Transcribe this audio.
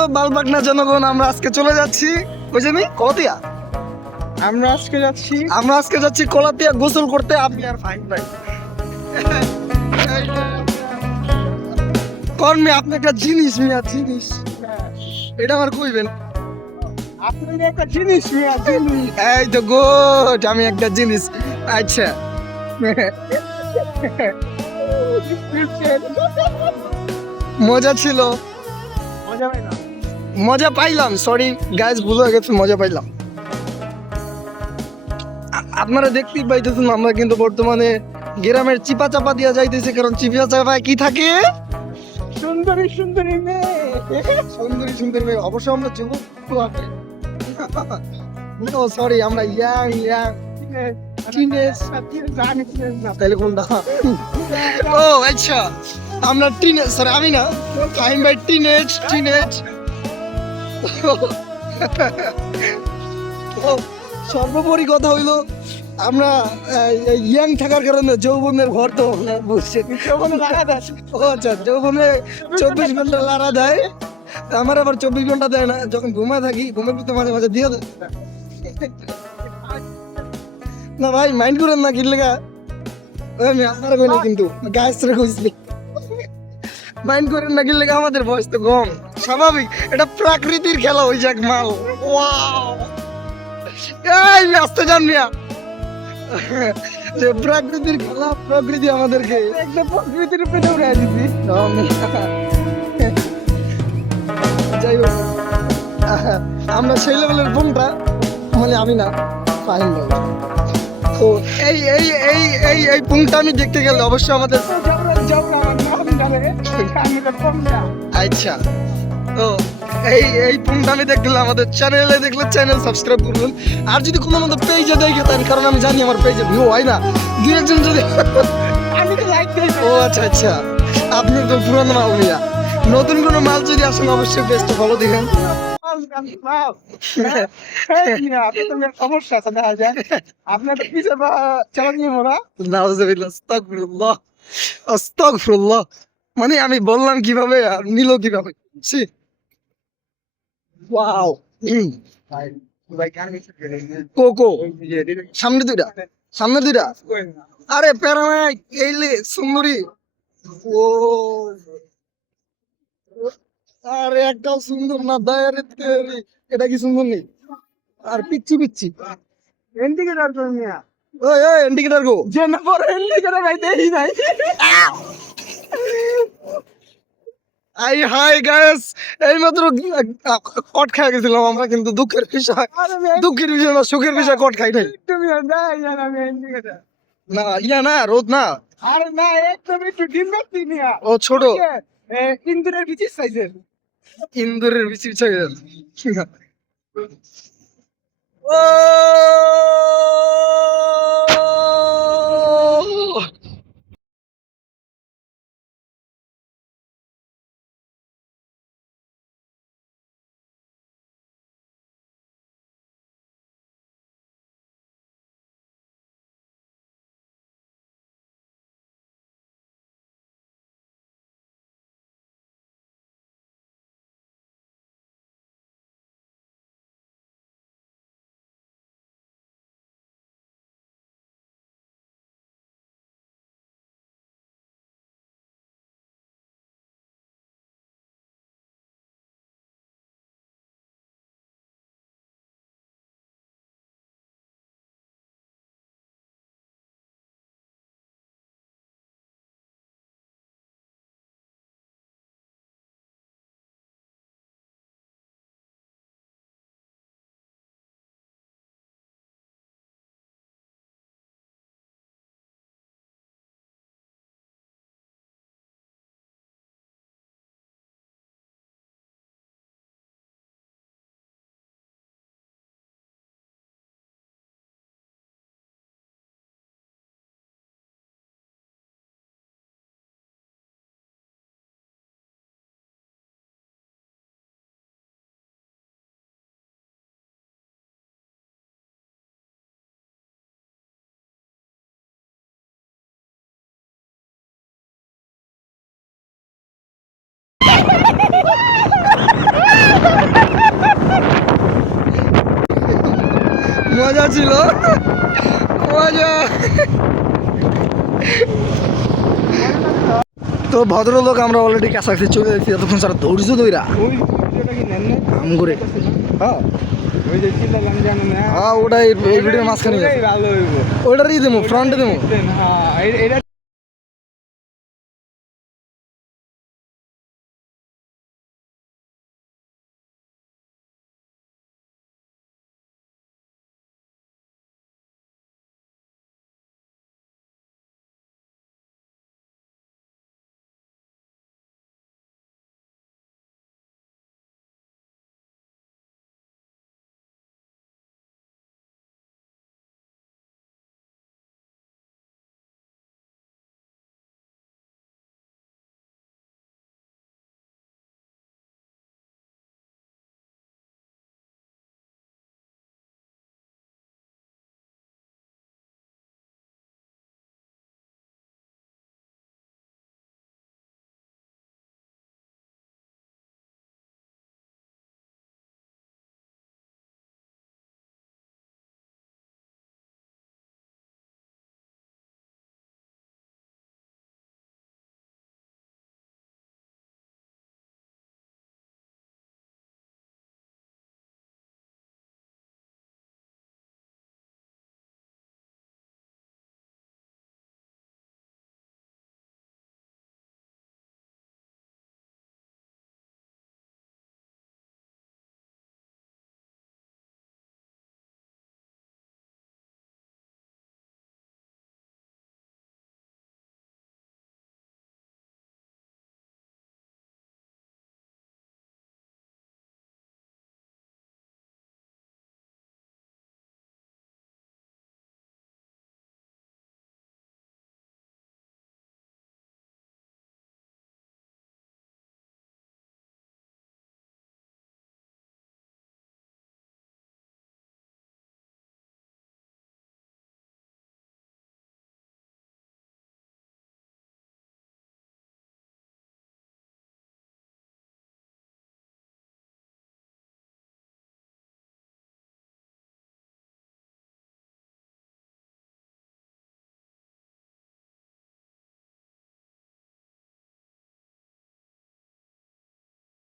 Hello বালবাগনা জনগণ, আমরা আজকে চলে যাচ্ছি ওই যে কলাতিয়া। আমরা আজকে যাচ্ছি কলাতিয়া গোসল করতে। আপনি আর ফাইন ভাই কোন মেয়ে আপনি একটা জিনিস মিয়া জিনিস এটা আমার কইবেন। আপনি একটা জিনিস মিয়া জিনিস এই তো গুড, আমি একটা জিনিস। আচ্ছা মজা ছিল, মজা হয় না। মজা পাইলাম। সরি গাইস, ভুল হয়ে গেছে, মজা পাইলাম। আপনারা দেখতেই পাইতেছেন আমরা কিন্তু বর্তমানে গ্রামের চিপা চাপা দিয়া যাইতেছি, কারণ চিপা চাপায় কি থাকে? সুন্দরী সুন্দরী মেয়ে। সুন্দরী সুন্দরী মেয়ে। অবশ্য আমরা যুবক ও সরি, আমরা ইয়াং ইয়াং টিনেজ। তাহলে কোনটা? ও আচ্ছা, আমরা টিনেজ, সরি আমি না, ফাইন বাই টিনেজ টিনেজ। সর্বোপরি কথা হইলো আমরা ইয়াং থাকার কারণে যৌবনের ঘর তো বুঝছেন, যৌবনে লাগা দেয়। ও আচ্ছা, যৌবনে 24 ঘন্টা লাড়া দেয়, আমার আবার 24 ঘন্টা দেয় না। যখন ঘুমায় থাকি, ঘুমের ভিতরে মাঝে মাঝে দিয়ে দেয়। না ভাই মাইন্ড করেন না, কি লেগা আমি আপনারা কইলে কিন্তু গাছরে কইছি, মাইন্ড করেন না, কি লেগা আমাদের বয়স তো কম, স্বাভাবিক, এটা প্রাকৃতির খেলা হয়ে যাক মাল। ওয়াও, এই আসতে যান মিয়া, যে প্রাকৃতির খেলা, প্রকৃতি আমাদেরকে একদম প্রকৃতির উপরে দৌড়ে দিছি। যাই হোক, আমরা সেই লেভেলের ফোনটা, মানে আমি না, ফাইন ভাই। তো এই এই এই এই এই পুংটা আমি দেখতে গেলে অবশ্যই আমাদের আচ্ছা। তো এই পুংটা আমি দেখতে গেলে আমাদের চ্যানেলে দেখলে চ্যানেল সাবস্ক্রাইব করুন। আর যদি কোনো আমাদের পেজে দেখে থাকেন, কারণ আমি জানি আমার পেজে ভিউ হয় না, দুই একজন যদি আমি তো লাইক দিই। ও আচ্ছা আচ্ছা, আপনি তো পুরানো মাল মিয়া, নতুন কোনো মাল যদি আসেন অবশ্যই পেজটা ফলো দিবেন। আপনি তো সমস্যা আছে দেখা যায়। আপনার তো পিছে চালা নিয়ে মোড়া। নাউজুবিল্লাহ, আস্তাগফিরুল্লাহ, আস্তাগফিরুল্লাহ। মানে আমি বললাম কিভাবে আর নিল কিভাবে? ছি, ওয়াও। কোকো সামনে দুইটা, সামনে দুইটা। আরে প্যারামাই এইলে সুন্দরী। ও আরে একটাও সুন্দর না, দায়ারে তেরি। এটা কি সুন্দর নেই? আর পিচ্ছি পিচ্ছি। ইন্ডিকেটর করে নিয়া। ওই ওই ইন্ডিকেটর গো। যে না পরে ইন্ডিকেটর ভাই দেই নাই। আই হাই গাইস, এইমাত্র কট খেয়ে গেছিলাম আমরা, কিন্তু দুঃখের বিষয়, দুঃখের বিষয় না, সুখের বিষয়, কট খাই নাই। তুমি দেই না আমি ইন্ডিকেটর। না ইয়া না, রোদ না। আরে না একদম একটু ডিম বাতি নিয়া। ও ছোট ইন্দুরের বিচির সাইজের। ইন্দুরের বিচি ও ছিল মজা। তো ভদ্রলোক আমরা অলরেডি কাছাকাছি চলে যাচ্ছি, এতক্ষণ স্যার ধৈর্য ধইরা ওই ভিডিওটা কি নেন না? কাম করে। হ্যাঁ ওই যে চিল্লালাম জানো না? হ্যাঁ ওটাই এই ভিডিওর মাঝখানে ওটাই ভালো হইব। ওটারই দেবো, ফ্রন্টে দেবো। হ্যাঁ, এটা